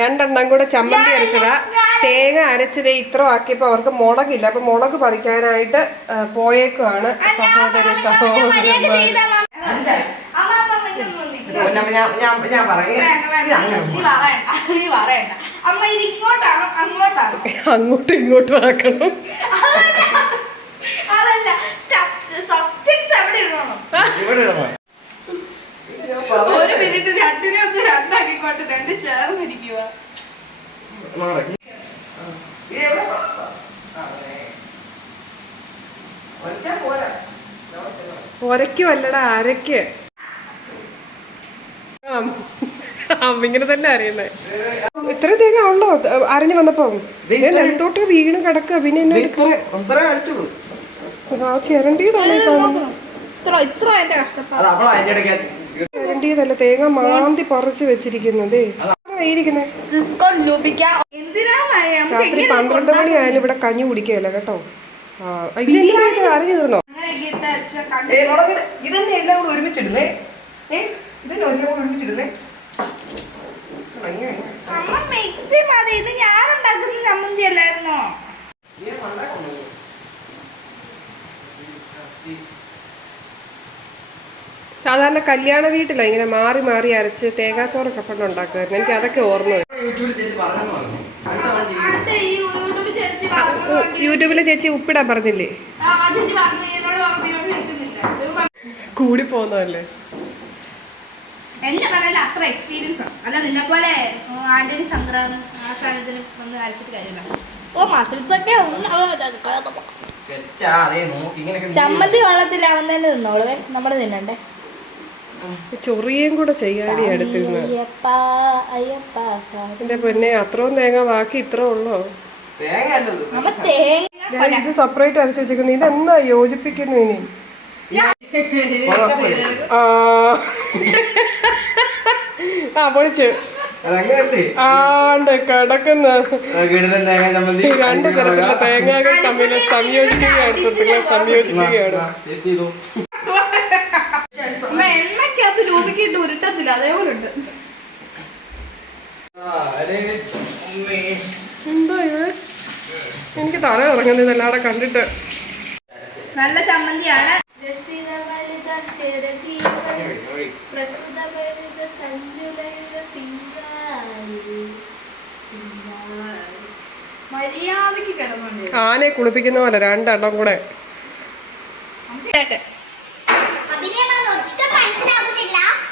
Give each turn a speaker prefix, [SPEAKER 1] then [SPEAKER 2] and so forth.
[SPEAKER 1] രണ്ടെണ്ണം കൂടെ ചമ്മന്തി അരച്ചതാ. തേങ്ങ അരച്ചത് ഇത്ര ആക്കിയപ്പോൾ അവർക്ക് മുളകില്ല. അപ്പൊ മുളക് പതിക്കാനായിട്ട് പോയേക്കുവാണ് സഹോദരി സഹോദരന്മാർ അങ്ങോട്ടും ഇങ്ങോട്ടും ആക്കണം.
[SPEAKER 2] അതല്ല സബ്സ്റ്റൻസ് എവിടെ ഇടണം
[SPEAKER 3] ഇവിടെ ഇടണം. ഇത് ഞാൻ പറയാം.
[SPEAKER 2] ഒരു മിനിറ്റ് രണ്ടിനെ ഒന്ന് രണ്ടാക്കിക്കോട്ടെ രണ്ട് ചേർന്നിരിക്കുക
[SPEAKER 3] മാറ്. ഇത് എവിടെ പോകാം? അതെ. ഒച്ച പോരാ.
[SPEAKER 1] ഒരയ്ക്ക് വല്ലടാ അരയ്ക്ക്. ഇങ്ങനെ തന്നെ അറിയുന്നേ. ഇത്ര തേങ്ങ ഉണ്ടോ? അരഞ്ഞു വന്നപ്പോ?
[SPEAKER 3] നെൽത്തോട്ട്
[SPEAKER 1] നിലത്തോട്ട് വീണ് കിടക്ക. പിന്നെ ചിരണ്ടിയതാണ് ചിരണ്ടിയതല്ല തേങ്ങ മാന്തി പറിച്ചു വെച്ചിരിക്കുന്നതേ രാത്രി പന്ത്രണ്ട് മണി ആയാലും ഇവിടെ കഞ്ഞി കുടിക്കുകയല്ല കേട്ടോ? അറിഞ്ഞിരുന്നോ അറിഞ്ഞു തീർന്നോ.
[SPEAKER 3] ഇതന്നെ എല്ലാം കൂടെ ഒരുമിച്ചിടുന്നേ. ഏ ഇതന്നെ എല്ലാം കൂടെ ഒരുമിച്ചിടുന്നേ.
[SPEAKER 1] സാധാരണ കല്യാണ വീട്ടില ഇങ്ങനെ മാറി മാറി അരച്ച് തേങ്ങാച്ചോറൊക്കെ പണ്ട് ഉണ്ടാക്കുമായിരുന്നു. എനിക്ക് അതൊക്കെ ഓർമ്മ യൂട്യൂബിലെ ചേച്ചി ഉപ്പിടാൻ പറഞ്ഞില്ലേ. കൂടി പോകുന്നതല്ലേ?
[SPEAKER 2] എന്റെ കടയിൽ അത്ര എക്സ്പീരിയൻസ് ആണ് അല്ല നിന്നെ പോലെ ആന്റണി സംക്രാന്തം ആ സാധനത്തിന് ഒന്ന് അരച്ചിട്ട് കാര്യമില്ല. ഓ മസിൽസ് ഒക്കെ ചമ്മന്തി വെള്ളത്തിൽ അവൻ തന്നെ നിന്നോളുവേ നമ്മൾ തിന്നണ്ടേ?
[SPEAKER 1] ചൊറിയേം കൂടെ ചെയ്യാടി അടുത്തിരുന്ന്
[SPEAKER 2] അയ്യപ്പാ അയ്യപ്പാ
[SPEAKER 1] എന്റെ പൊന്നെ അത്രയും തേങ്ങ ബാക്കി ഇത്ര ഉള്ളോ? ഞാൻ ഇത് സെപ്പറേറ്റ് അരച്ചു വെച്ചിരിക്കുന്നു. ഇതെന്നാ യോജിപ്പിക്കുന്നു ഇനി? ആ. പൊളിച്ച്? ആണ്ട് കിടക്കുന്ന.
[SPEAKER 3] രണ്ടു കിടിലൻ തേങ്ങ
[SPEAKER 1] രണ്ട് തരത്തിലുള്ള തേങ്ങകൾ തമ്മിൽ സംയോജിക്കുകയാണ് സുഹൃത്തുക്കളെ സംയോജിക്കുകയാണ്.
[SPEAKER 2] ഇടയ്ക്ക് ഇട്ട് ഉരുട്ടത്തില്ല അതേപോലെ ഉണ്ട്
[SPEAKER 1] എന്തോ ഇത്? എനിക്ക് തല ഇറങ്ങുന്നത് ഇതെല്ലാം കണ്ടിട്ട്.
[SPEAKER 2] നല്ല ചമ്മന്തിയാണ്.
[SPEAKER 1] ആനെ കുളിപ്പിക്കുന്ന പോലെ രണ്ടെണ്ണം കൂടെ.
[SPEAKER 2] അഭിനയമാണോ ഇതൊക്കെ